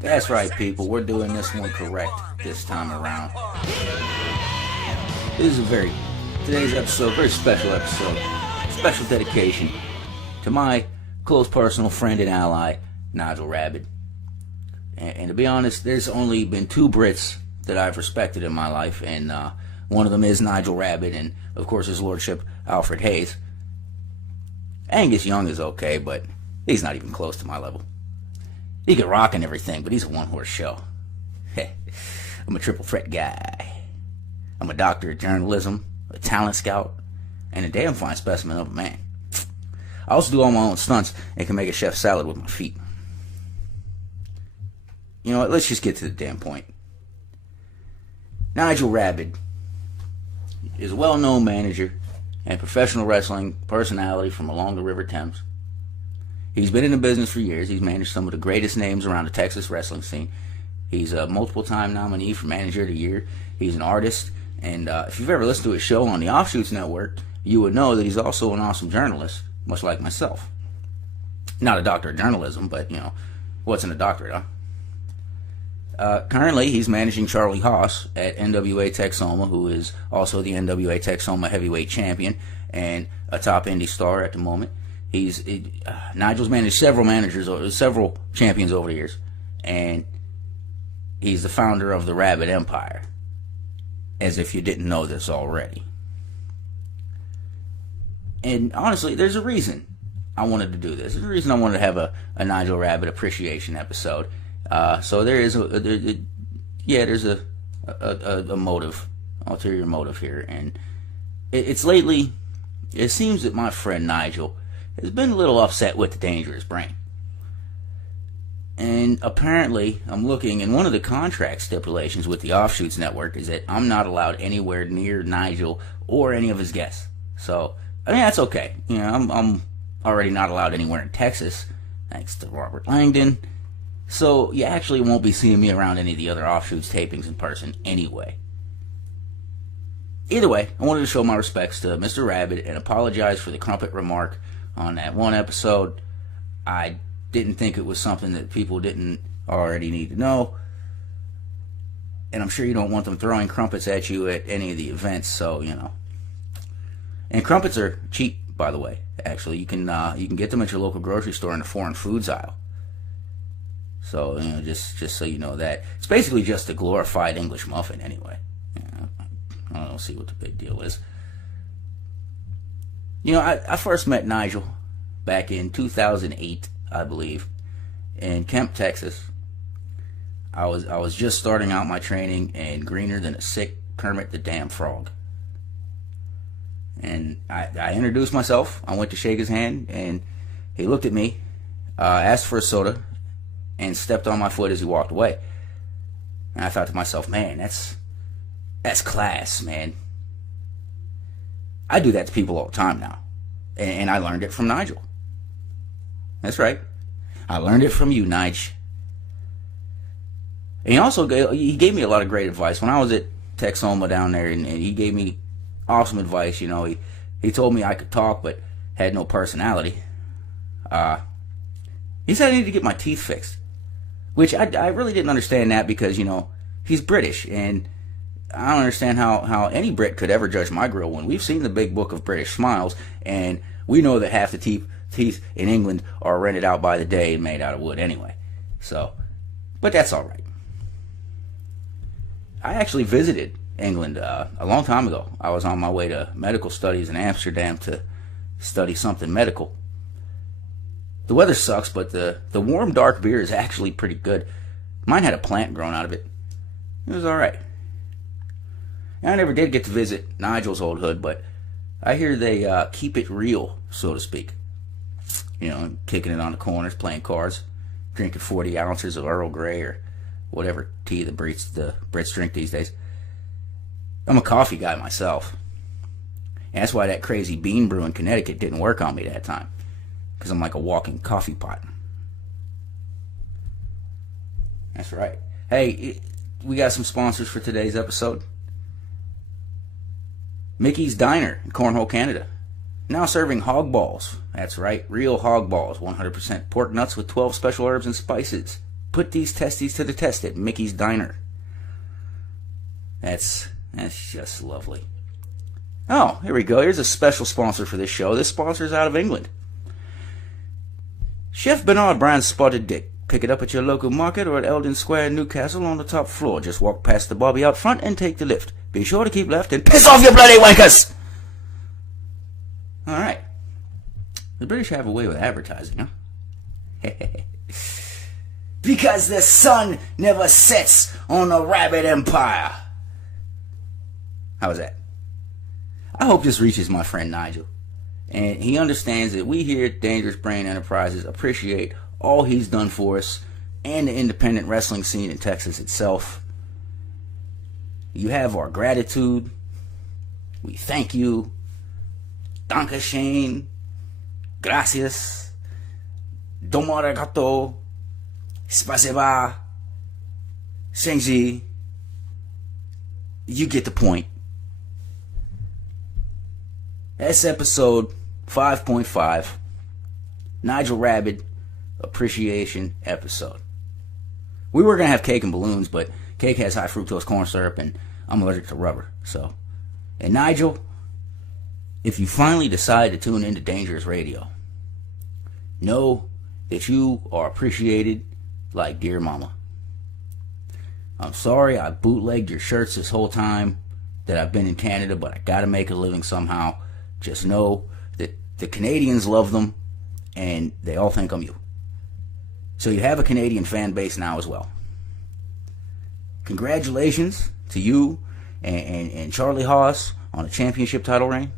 That's right, people. We're doing this one correct this time around. Today's episode, very special episode. Special dedication to my close personal friend and ally, Nigel Rabid. And to be honest, there's only been two Brits that I've respected in my life, and one of them is Nigel Rabid, and of course his lordship, Alfred Hayes. Angus Young is okay, but he's not even close to my level. He can rock and everything, but he's a one-horse show. I'm a triple threat guy. I'm a doctor of journalism, a talent scout, and a damn fine specimen of a man. I also do all my own stunts and can make a chef salad with my feet. You know what, let's just get to the damn point. Nigel Rabid is a well-known manager and professional wrestling personality from along the River Thames. He's been in the business for years. He's managed some of the greatest names around the Texas wrestling scene. He's a multiple-time nominee for Manager of the Year. He's an artist. And if you've ever listened to his show on the Offshoots Network, you would know that he's also an awesome journalist, much like myself. Not a doctor of journalism, but, you know, what's in a doctorate, huh? Currently, he's managing Charlie Haas at NWA Texoma, who is also the NWA Texoma heavyweight champion and a top indie star at the moment. Nigel's managed several champions over the years, and he's the founder of the Rabid Empire, as if you didn't know this already. And honestly, there's a reason I wanted to do this. There's a reason I wanted to have a Nigel Rabid appreciation episode. So there's a motive, ulterior motive here, and it seems that my friend Nigel has been a little upset with the dangerous brain. And apparently, I'm looking, and one of the contract stipulations with the Offshoots Network is that I'm not allowed anywhere near Nigel or any of his guests. So, I mean, that's okay. You know, I'm already not allowed anywhere in Texas, thanks to Robert Langdon. So, you actually won't be seeing me around any of the other Offshoots tapings in person anyway. Either way, I wanted to show my respects to Mr. Rabid and apologize for the crumpet remark on that one episode. I didn't think it was something that people didn't already need to know. And I'm sure you don't want them throwing crumpets at you at any of the events, so, you know. And crumpets are cheap, by the way. Actually, you can get them at your local grocery store in the foreign foods aisle. So, you know, just so you know that. It's basically just a glorified English muffin anyway. You know, I don't see what the big deal is. You know, I first met Nigel back in 2008, I believe, in Kemp, Texas. I was just starting out my training and greener than a sick Kermit the Damn Frog. And I introduced myself. I went to shake his hand, and he looked at me, asked for a soda, and stepped on my foot as he walked away. And I thought to myself, man, that's class, man. I do that to people all the time now. And I learned it from Nigel. That's right. I learned it from you, Nige. And he gave me a lot of great advice. When I was at Texoma down there, and he gave me awesome advice. You know, he told me I could talk but had no personality. He said I needed to get my teeth fixed. Which I really didn't understand that because, you know, he's British, and I don't understand how any Brit could ever judge my grill when we've seen the big book of British smiles, and we know that half the teeth in England are rented out by the day and made out of wood anyway. So, but that's all right. I actually visited England a long time ago. I was on my way to medical studies in Amsterdam to study something medical. The weather sucks, but the warm, dark beer is actually pretty good. Mine had a plant grown out of it. It was alright. I never did get to visit Nigel's old hood, but I hear they keep it real, so to speak. You know, kicking it on the corners, playing cards, drinking 40 ounces of Earl Grey or whatever tea the Brits drink these days. I'm a coffee guy myself. And that's why that crazy bean brew in Connecticut didn't work on me that time. Because I'm like a walking coffee pot. That's right. Hey, we got some sponsors for today's episode. Mickey's Diner in Cornhole, Canada. Now serving hog balls. That's right, real hog balls. 100% pork nuts with 12 special herbs and spices. put these testes to the test at Mickey's Diner. That's just lovely. Oh, here we go. Here's a special sponsor for this show. This sponsor's out of England. Chef Bernard Brand's Spotted Dick. Pick it up at your local market or at Eldon Square in Newcastle on the top floor. Just walk past the Bobby out front and take the lift. Be sure to keep left and piss off, you bloody wankers! Alright. The British have a way with advertising, huh? Because the sun never sets on the Rabid Empire. How was that? I hope this reaches my friend Nigel, and he understands that we here at Dangerous Brain Enterprises appreciate all he's done for us and the independent wrestling scene in Texas itself. You have our gratitude. We thank you. Danke schön. Gracias. Domo arigato. Spasiba. Shengji. You get the point. That's episode 5.5. Nigel Rabid appreciation episode. We were going to have cake and balloons, but cake has high fructose corn syrup and I'm allergic to rubber. So, and Nigel, if you finally decide to tune into Dangerous Radio, know that you are appreciated like dear mama. I'm sorry I bootlegged your shirts this whole time that I've been in Canada, but I gotta make a living somehow. Just know that the Canadians love them and they all think I'm you. So you have a Canadian fan base now as well. Congratulations to you and Charlie Haas on a championship title reign.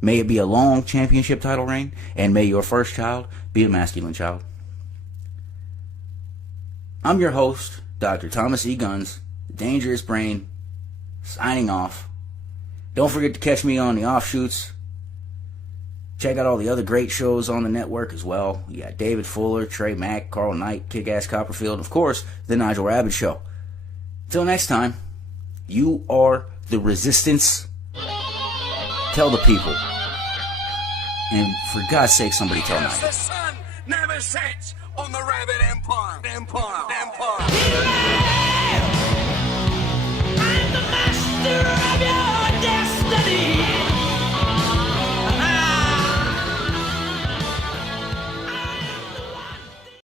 May it be a long championship title reign, and may your first child be a masculine child. I'm your host, Dr. Thomas E. Guns, the Dangerous Brain, signing off. Don't forget to catch me on the offshoots. Check out all the other great shows on the network as well. You got David Fuller, Trey Mack, Carl Knight, Kick-Ass Copperfield, and of course, The Nigel Rabid Show. Until next time, you are the resistance. Tell the people. And for God's sake, somebody tell Nigel. The sun never sets on the Rabid Empire.